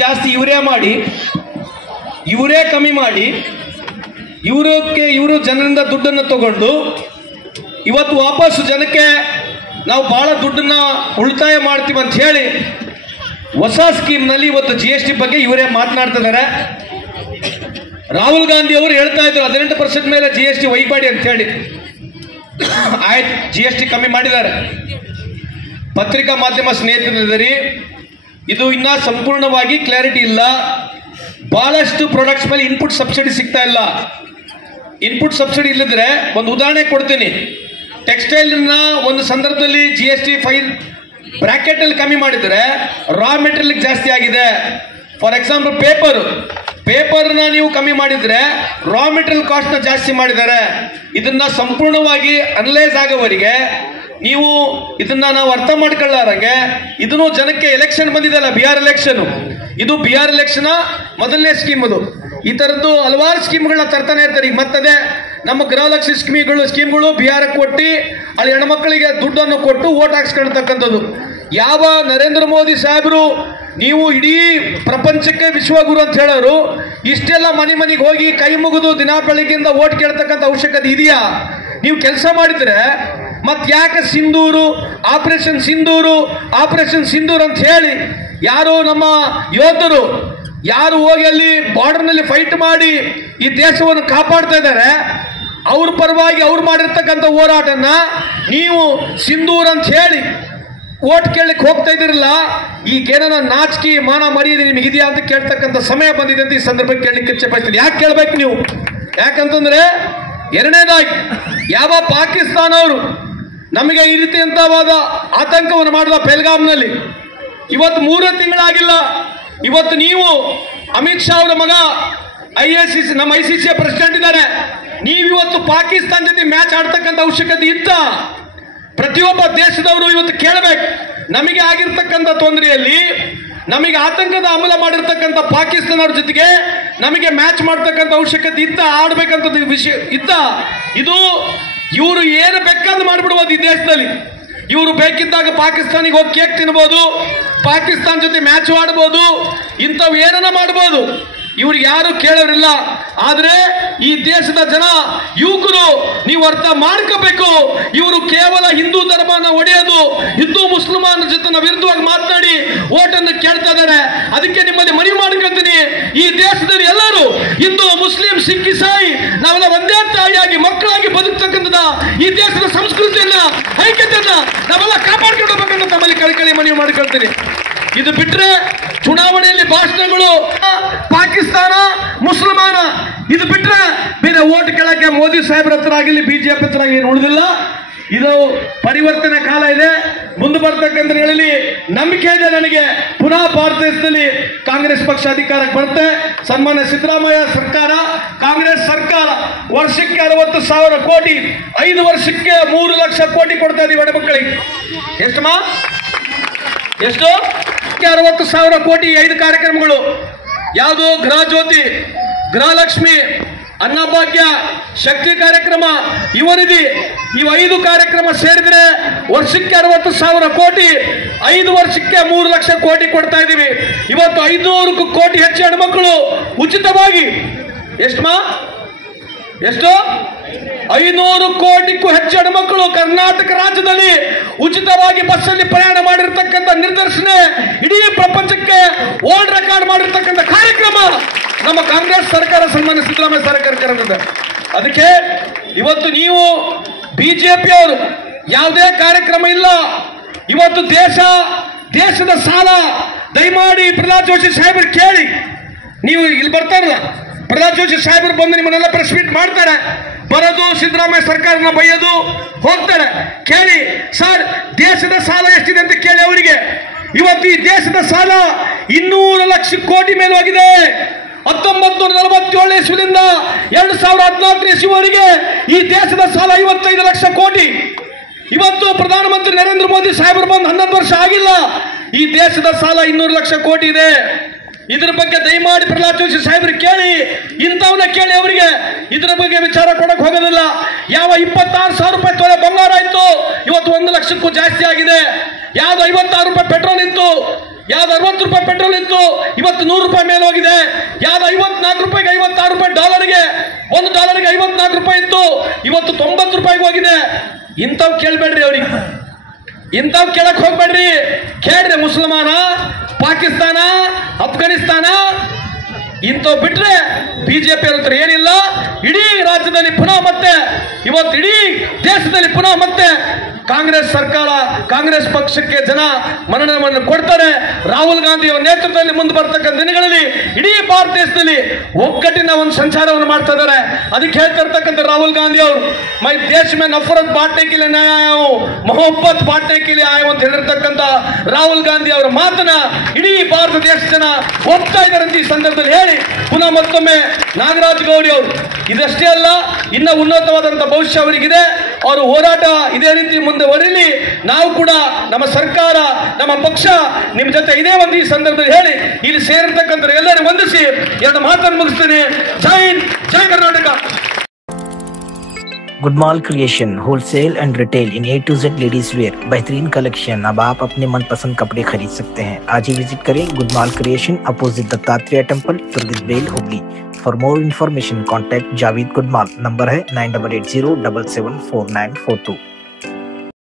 ಜಾಸ್ತಿ ಇವರೇ ಮಾಡಿ, ಇವರೇ ಕಮ್ಮಿ ಮಾಡಿ, ಇವರು ಜನರಿಂದ ದುಡ್ಡನ್ನು ತಗೊಂಡು ಇವತ್ತು ವಾಪಸ್ಸು ಜನಕ್ಕೆ ನಾವು ಬಹಳ ದುಡ್ಡನ್ನ ಉಳಿತಾಯ ಮಾಡ್ತೀವಿ ಅಂತ ಹೇಳಿ ಹೊಸ ಸ್ಕೀಮ್ನಲ್ಲಿ ಇವತ್ತು GST ಬಗ್ಗೆ ಇವರೇ ಮಾತನಾಡ್ತಿದ್ದಾರೆ. ರಾಹುಲ್ ಗಾಂಧಿ ಅವರು ಹೇಳ್ತಾ ಇದ್ರು 18% ಮೇಲೆ GST ಒಯ್ಯಬೇಡಿ ಅಂತ ಹೇಳಿ. ಆಯ್ತು, GST ಕಮ್ಮಿ ಮಾಡಿದ್ದಾರೆ. ಪತ್ರಿಕಾ ಮಾಧ್ಯಮ ಸ್ನೇಹಿತರಿದ್ದೀರಿ, ಇದು ಇನ್ನ ಸಂಪೂರ್ಣವಾಗಿ ಕ್ಲಾರಿಟಿ ಇಲ್ಲ. ಬಹಳಷ್ಟು ಪ್ರಾಡಕ್ಟ್ಸ್ ಮೇಲೆ ಇನ್ಪುಟ್ ಸಬ್ಸಿಡಿ ಸಿಗ್ತಾ ಇಲ್ಲ. ಇನ್ಪುಟ್ ಸಬ್ಸಿಡಿ ಇಲ್ಲದ್ರೆ ಒಂದು ಉದಾಹರಣೆ ಕೊಡ್ತೀನಿ. ಟೆಕ್ಸ್ಟೈಲ್ ಒಂದು ಸಂದರ್ಭದಲ್ಲಿ GST ಫೈಲ್ ಬ್ರಾಕೆಟ್ ಅಲ್ಲಿ ಕಮ್ಮಿ ಮಾಡಿದ್ರೆ ರಾ ಮೆಟೀರಿಯಲ್ ಜಾಸ್ತಿ ಆಗಿದೆ. ಫಾರ್ ಎಕ್ಸಾಂಪಲ್ ಪೇಪರ್ನ ನೀವು ಕಮ್ಮಿ ಮಾಡಿದ್ರೆ ರಾ ಮೆಟೀರಿಯಲ್ ಕಾಸ್ಟ್ ನ ಜಾಸ್ತಿ ಮಾಡಿದ್ದಾರೆ. ಇದನ್ನ ಸಂಪೂರ್ಣವಾಗಿ ಅನಲೈಸ್ ಆಗೋವರೆಗೆ ನೀವು ಇದನ್ನ ನಾವು ಅರ್ಥ ಮಾಡ್ಕೊಳ್ಳಾರಂಗೆ ಇದನ್ನು ಜನಕ್ಕೆ ಎಲೆಕ್ಷನ್ ಬಂದಿದೆಯಲ್ಲ, ಬಿಹಾರ್ ಎಲೆಕ್ಷನ್, ಇದು ಬಿಹಾರ್ ಎಲೆಕ್ಷನ್ ಮೊದಲನೇ ಸ್ಕೀಮ್. ಅದು ಈ ತರದ್ದು ಹಲವಾರು ಸ್ಕೀಮ್ಗಳನ್ನ ತರ್ತಾನೆ ಇರ್ತಾರೆ. ಈಗ ಮತ್ತದೇ ನಮ್ಮ ಗೃಹಲಕ್ಷ್ಮಿ ಸ್ಕೀಮ್ಗಳು ಬಿಹಾರಕ್ಕೆ ಕೊಟ್ಟು ಅಲ್ಲಿ ಹೆಣ್ಮಕ್ಳಿಗೆ ದುಡ್ಡನ್ನು ಕೊಟ್ಟು ಓಟ್ ಹಾಕ್ಸ್ಕೊಳ್ತಕ್ಕಂಥದ್ದು. ಯಾವ ನರೇಂದ್ರ ಮೋದಿ ಸಾಹೇಬರು ನೀವು ಇಡೀ ಪ್ರಪಂಚಕ್ಕೆ ವಿಶ್ವಗುರು ಅಂತ ಹೇಳೋರು, ಇಷ್ಟೆಲ್ಲ ಮನೆಗೆ ಹೋಗಿ ಕೈ ಮುಗಿದು ದಿನ ಬೆಳಗ್ಗೆಯಿಂದ ಓಟ್ ಕೇಳ್ತಕ್ಕಂಥ ಅವಶ್ಯಕತೆ ಇದೆಯಾ? ನೀವು ಕೆಲಸ ಮಾಡಿದ್ರೆ ಮತ್ ಯಾಕೆ ಆಪರೇಷನ್ ಸಿಂಧೂರು ಅಂತ ಹೇಳಿ ಯಾರು ನಮ್ಮ ಯೋಧರು ಯಾರು ಹೋಗಿ ಅಲ್ಲಿ ಬಾರ್ಡರ್ನಲ್ಲಿ ಫೈಟ್ ಮಾಡಿ ಈ ದೇಶವನ್ನು ಕಾಪಾಡ್ತಾ ಇದ್ದಾರೆ, ಅವ್ರ ಪರವಾಗಿ ಅವ್ರು ಮಾಡಿರ್ತಕ್ಕಂಥ ಹೋರಾಟನ ನೀವು ಸಿಂಧೂರ್ ಅಂತ ಹೇಳಿ ಓಟ್ ಕೇಳಲಿಕ್ಕೆ ಹೋಗ್ತಾ ಇದಿರಲ್ಲ, ಈಗೇನ ನಾಚಿಕೆ ಮಾನ ಮರ್ಯಾದೆ ನಿಮಗಿದೆಯಾ ಅಂತ ಕೇಳ್ತಕ್ಕಂಥ ಸಮಯ ಬಂದಿದೆ ಅಂತ ಈ ಸಂದರ್ಭಕ್ಕೆ ಕೇಳಲಿಕ್ಕೆ ಇಚ್ಛೆ ಪಡ್ತೀನಿ. ಯಾಕೆ ಕೇಳ್ಬೇಕು ನೀವು? ಯಾಕಂತಂದ್ರೆ ಎರಡನೇದಾಗಿ ಯಾವ ಪಾಕಿಸ್ತಾನ ಅವರು ನಮಗೆ ಈ ರೀತಿಯಂತವಾದ ಆತಂಕವನ್ನು ಮಾಡಿದ ಪೆಹಲ್ಗಾಮ್ನಲ್ಲಿ, ಇವತ್ತು 3 ತಿಂಗಳಾಗಿಲ್ಲ. ಇವತ್ತು ನೀವು ಅಮಿತ್ ಶಾ ಅವರ ಮಗ ನಮ್ಮ ICC ಪ್ರೆಸಿಡೆಂಟ್ ಇದ್ದಾರೆ, ನೀವಿವತ್ತು ಪಾಕಿಸ್ತಾನ ಜೊತೆ ಮ್ಯಾಚ್ ಆಡ್ತಕ್ಕಂಥ ಅವಶ್ಯಕತೆ ಇತ್ತ? ಪ್ರತಿಯೊಬ್ಬ ದೇಶದವರು ಇವತ್ತು ಕೇಳಬೇಕು, ನಮಗೆ ಆಗಿರ್ತಕ್ಕಂಥ ತೊಂದರೆಯಲ್ಲಿ ನಮಗೆ ಆತಂಕದ ಅಮಲ ಮಾಡಿರ್ತಕ್ಕಂಥ ಪಾಕಿಸ್ತಾನವ್ರ ಜೊತೆಗೆ ನಮಗೆ ಮ್ಯಾಚ್ ಮಾಡ್ತಕ್ಕಂಥ ಅವಶ್ಯಕತೆ ಇತ್ತ? ಆಡ್ಬೇಕಂತ ವಿಷಯ ಇತ್ತ? ಇದು ಇವರು ಏನು ಬೇಕಾದ್ರೂ ಮಾಡ್ಬಿಡ್ಬೋದು ಈ ದೇಶದಲ್ಲಿ. ಇವರು ಬೇಕಿದ್ದಾಗ ಪಾಕಿಸ್ತಾನಿಗೆ ಹೋಗಿ ಕೇಕ್ ತಿನ್ಬೋದು, ಪಾಕಿಸ್ತಾನ ಜೊತೆ ಮ್ಯಾಚ್ ಆಡ್ಬೋದು, ಇಂಥವು ಏನನ್ನ ಮಾಡ್ಬೋದು. ಇವ್ರಿಗೆ ಯಾರು ಕೇಳೋರಿಲ್ಲ. ಆದ್ರೆ ಈ ದೇಶದ ಜನ ಯುವಕರು ನೀವು ಅರ್ಥ ಮಾಡ್ಕೋಬೇಕು, ಇವರು ಕೇವಲ ಹಿಂದೂ ಧರ್ಮನ ಒಡೆಯೋದು, ಹಿಂದೂ ಮುಸ್ಲಿಮಾನ ಜೊತೆ ವಿರುದ್ಧವಾಗಿ ಮಾತನಾಡಿ ಓಟನ್ನು ಕೇಳ್ತಾ ಇದ್ದಾರೆ. ಅದಕ್ಕೆ ನಿಮ್ಮಲ್ಲಿ ಮನವಿ ಮಾಡ್ಕೊಂತೀನಿ, ಈ ದೇಶದಲ್ಲಿ ಎಲ್ಲರೂ ಹಿಂದೂ ಮುಸ್ಲಿಂ ಸಿಖ್ ಇಸಾಯಿ ನಾವೆಲ್ಲ ಒಂದೇ ತಾಯಿಯಾಗಿ ಮಕ್ಕಳಾಗಿ ಬದುಕ್ತಕ್ಕಂಥದ ಈ ದೇಶದ ಸಂಸ್ಕೃತಿಯನ್ನ ಐಕ್ಯತೆಯನ್ನ ನಾವೆಲ್ಲ ಕಾಪಾಡ್ಕೊಂಡು ಹೋಗ್ಬೇಕಂತ ತಮ್ಮಲ್ಲಿ ಕಳಕಳಿ ಮನವಿ ಮಾಡ್ಕೊಳ್ತೀನಿ. ಇದು ಬಿಟ್ರೆ ಚುನಾವಣೆಯಲ್ಲಿ ಭಾಷಣಗಳು ಪಾಕಿಸ್ತಾನ ಮುಸಲ್ಮಾನ, ಇದು ಬಿಟ್ರೆ ಬೇರೆ ಓಟ್ ಕೇಳಕ್ಕೆ ಮೋದಿ ಸಾಹೇಬ್ರ ಹತ್ರ ಆಗಿಲ್ಲ, BJP ಹತ್ರ ಏನು ಉಳಿದಿಲ್ಲ. ಇದು ಪರಿವರ್ತನೆ ಕಾಲ ಇದೆ. ಮುಂದೆ ಬರ್ತಕ್ಕಂಥ ದಿನಗಳಲ್ಲಿ ನಂಬಿಕೆ ಇದೆ ನನಗೆ, ಪುನಃ ಭಾರತ ದೇಶದಲ್ಲಿ ಕಾಂಗ್ರೆಸ್ ಪಕ್ಷ ಅಧಿಕಾರಕ್ಕೆ ಬರುತ್ತೆ. ಸನ್ಮಾನ್ಯ ಸಿದ್ದರಾಮಯ್ಯ ಸರ್ಕಾರ, ಕಾಂಗ್ರೆಸ್ ಸರ್ಕಾರ ವರ್ಷಕ್ಕೆ 60,000 ಕೋಟಿ, 5 ವರ್ಷಕ್ಕೆ 3 ಲಕ್ಷ ಕೋಟಿ ಕೊಡ್ತಾ ಇದೀವಿ ಹೆಣ್ಮಕ್ಕಳಿಗೆ. ಎಷ್ಟು 60,000 ಕೋಟಿ 5 ಕಾರ್ಯಕ್ರಮಗಳು. ಯಾವುದು? ಗೃಹ ಜ್ಯೋತಿ, ಗೃಹಲಕ್ಷ್ಮಿ, ಅನ್ನಭಾಗ್ಯ, ಶಕ್ತಿ ಕಾರ್ಯಕ್ರಮ, ಯುವನಿಧಿ, ಇವು 5 ಕಾರ್ಯಕ್ರಮ ಸೇರಿದ್ರೆ ವರ್ಷಕ್ಕೆ 60,000 ಕೋಟಿ, 5 ವರ್ಷಕ್ಕೆ 3 ಲಕ್ಷ ಕೋಟಿ ಕೊಡ್ತಾ ಇದೀವಿ. ಇವತ್ತು 500 ಕೋಟಿ ಹೆಚ್ಚು ಹೆಣ್ಮಕ್ಳು ಉಚಿತವಾಗಿ ಎಷ್ಟು 500 ಕೋಟಿಗೂ ಹೆಚ್ಚು ಹೆಣ್ಮಕ್ಳು ಕರ್ನಾಟಕ ರಾಜ್ಯದಲ್ಲಿ ಉಚಿತವಾಗಿ ಬಸ್ಸಲ್ಲಿ ಪ್ರಯಾಣ ಮಾಡಿರ್ತಕ್ಕಂಥ ನಿದರ್ಶನ ಇಡೀ ಪ್ರಪಂಚಕ್ಕೆ ವರ್ಲ್ಡ್ ರೆಕಾರ್ಡ್ ಮಾಡಿರ್ತಕ್ಕಂಥ ಕಾರ್ಯಕ್ರಮ ನಮ್ಮ ಕಾಂಗ್ರೆಸ್ ಸರ್ಕಾರ, ಸನ್ಮಾನ್ಯ ಸಿದ್ದರಾಮಯ್ಯ ಸರ್ಕಾರ. ಅದಕ್ಕೆ ಇವತ್ತು ನೀವು BJP ಅವರು ಯಾವುದೇ ಕಾರ್ಯಕ್ರಮ ಇಲ್ಲ. ಇವತ್ತು ದೇಶದ ಸಾಲ ದಯಮಾಡಿ ಪ್ರಹ್ಲಾದ್ ಜೋಶಿ ಸಾಹೇಬರು ಕೇಳಿ, ನೀವು ಇಲ್ಲಿ ಬರ್ತಾರಲ್ಲ, ಪ್ರಹ್ಲಾದ್ ಜೋಶಿ ಸಾಹೇಬರು ಬಂದು ನಿಮ್ಮನ್ನೆಲ್ಲ ಪ್ರೆಸ್ ಮೀಟ್ ಮಾಡ್ತಾರೆ, ಬರೋದು ಸಿದ್ದರಾಮಯ್ಯ ಸರ್ಕಾರನ ಬೈಯೋದು ಹೋಗ್ತಾರೆ. ಕೇಳಿ ಸರ್, ದೇಶದ ಸಾಲ ಎಷ್ಟಿದೆ ಅಂತ ಕೇಳಿ ಅವರಿಗೆ. ಇವತ್ತು ಈ ದೇಶದ ಸಾಲ 200 ಲಕ್ಷ ಕೋಟಿ ಮೇಲೆ ಹೋಗಿದೆ. 1947 ಇಸ್ವಿಯಿಂದ 2014 ಇಸ್ವಿವರೆಗೆ ಈ ದೇಶದ ಸಾಲ 55 ಲಕ್ಷ ಕೋಟಿ. ಇವತ್ತು ಪ್ರಧಾನಮಂತ್ರಿ ನರೇಂದ್ರ ಮೋದಿ ಸಾಹೇಬರು ಬಂದು 11 ವರ್ಷ ಆಗಿಲ್ಲ, ಈ ದೇಶದ ಸಾಲ 200 ಲಕ್ಷ ಕೋಟಿ ಇದೆ. ಇದರ ಬಗ್ಗೆ ದಯಮಾಡಿ ಪ್ರಹ್ಲಾದ್ ಜೋಶಿ ಸಾಹೇಬ್ರು ಕೇಳಿ, ಇಂಥವನ್ನ ಕೇಳಿ ಅವರಿಗೆ ಇದರ ಬಗ್ಗೆ ವಿಚಾರ ಕೊಡಕ್ ಹೋಗೋದಿಲ್ಲ. ಯಾವ 26,000 ರೂಪಾಯಿ ತೊಲೆ ಬಂಗಾರ ಇತ್ತು, ಇವತ್ತು 1 ಲಕ್ಷಕ್ಕೂ ಜಾಸ್ತಿ ಆಗಿದೆ. ಯಾವ್ದು 56 ರೂಪಾಯಿ ಪೆಟ್ರೋಲ್ ಇತ್ತು, ಯಾವ್ದು 60 ರೂಪಾಯಿ ಪೆಟ್ರೋಲ್ ಇತ್ತು ಇವತ್ತು 100 ರೂಪಾಯಿ ಮೇಲೆ ಹೋಗಿದೆ. ಯಾವ್ದು 54 ರೂಪಾಯಿಗೆ 56 ರೂಪಾಯಿ ಡಾಲರ್ಗೆ, $1 54 ರೂಪಾಯಿ ಇತ್ತು, ಇವತ್ತು 90 ರೂಪಾಯಿಗೆ ಹೋಗಿದೆ. ಇಂಥವ್ ಕೇಳ್ಬೇಡ್ರಿ, ಅವ್ರಿಗೆ ಇಂಥವ್ ಕೇಳಕ್ ಹೋಗ್ಬೇಡ್ರಿ. ಕೇಳ್ರಿ ಮುಸಲ್ಮಾನ, ಪಾಕಿಸ್ತಾನ, ಅಫ್ಘಾನಿಸ್ತಾನ ಇಂಥವ್ ಬಿಟ್ರೆ ಬಿಜೆಪಿ ಹತ್ರ ಏನಿಲ್ಲ. ಇಡೀ ರಾಜ್ಯದಲ್ಲಿ ಪುನಃ ಮತ್ತೆ ಇವತ್ತು ಇಡೀ ದೇಶದಲ್ಲಿ ಪುನಃ ಮತ್ತೆ ಕಾಂಗ್ರೆಸ್ ಸರ್ಕಾರ, ಕಾಂಗ್ರೆಸ್ ಪಕ್ಷಕ್ಕೆ ಜನ ಮನ್ನಣೆಯನ್ನು ಕೊಡ್ತಾರೆ. ರಾಹುಲ್ ಗಾಂಧಿ ಅವರ ನೇತೃತ್ವದಲ್ಲಿ ಮುಂದೆ ಬರ್ತಕ್ಕಂಥ ದಿನಗಳಲ್ಲಿ ಇಡೀ ಭಾರತ ದೇಶದಲ್ಲಿ ಒಗ್ಗಟ್ಟಿನ ಒಂದು ಸಂಚಾರವನ್ನು ಮಾಡ್ತಾ ಇದ್ದಾರೆ. ಅದಕ್ಕೆ ಹೇಳ್ತಾ ಇರ್ತಕ್ಕಂಥ ರಾಹುಲ್ ಗಾಂಧಿ ಅವರು, ಮೈ ದೇಶ ಮೇ ನಫರತ್ ಬಾಂಟನೆ ಕೆ ಲಿಯೆ ನಯ ಆಯಾ ಹೂಂ, ಮೊಹಬ್ಬತ್ ಬಾಂಟನೆ ಕೆ ಲಿಯೆ ಆಯಾ ಹೂಂ ಅಂತ ಹೇಳಿರ್ತಕ್ಕಂಥ ರಾಹುಲ್ ಗಾಂಧಿ ಅವರ ಮಾತನ್ನ ಇಡೀ ಭಾರತ ದೇಶ ಜನ ಒಪ್ತಾ ಇದ್ದಾರೆ ಅಂತ ಈ ಸಂದರ್ಭದಲ್ಲಿ ಹೇಳಿ ಪುನಃ ಮತ್ತೊಮ್ಮೆ ನಾಗರಾಜ್ ಗೌಡಿ ಅವರು ಇದಷ್ಟೇ ಅಲ್ಲ, ಇನ್ನ ಉನ್ನತವಾದಂತಹ ಭವಿಷ್ಯ ಅವರಿಗಿದೆ. ಅವರು ಹೋರಾಟ ಇದೇ ರೀತಿ ಮುಂದುವರಿಲಿ. ನಾವು ಕೂಡ ನಮ್ಮ ಸರ್ಕಾರ, ನಮ್ಮ ಪಕ್ಷ ನಿಮ್ಮ ಜೊತೆ ಇದೇ ಒಂದು ಈ ಸಂದರ್ಭದಲ್ಲಿ ಹೇಳಿ ಇಲ್ಲಿ ಸೇರಿರ್ತಕ್ಕಂಥ ಎಲ್ಲರೂ ವಂದಿಸಿ ಎರಡು ಮಾತನ್ನು ಮುಗಿಸ್ತೀನಿ. ಜೈ ಹಿಂದ್, ಜೈ Karnataka. Goodmal creation wholesale and retail in A to Z ladies wear बेहतरीन कलेक्शन। अब आप अपने मनपसंद कपड़े खरीद सकते हैं। आज ही विजिट करें Goodmal creation, opposite Dattatreya temple, तुर्गित बेल, Hooghly. For more information contact Javed Goodmal. Number है 9880774942।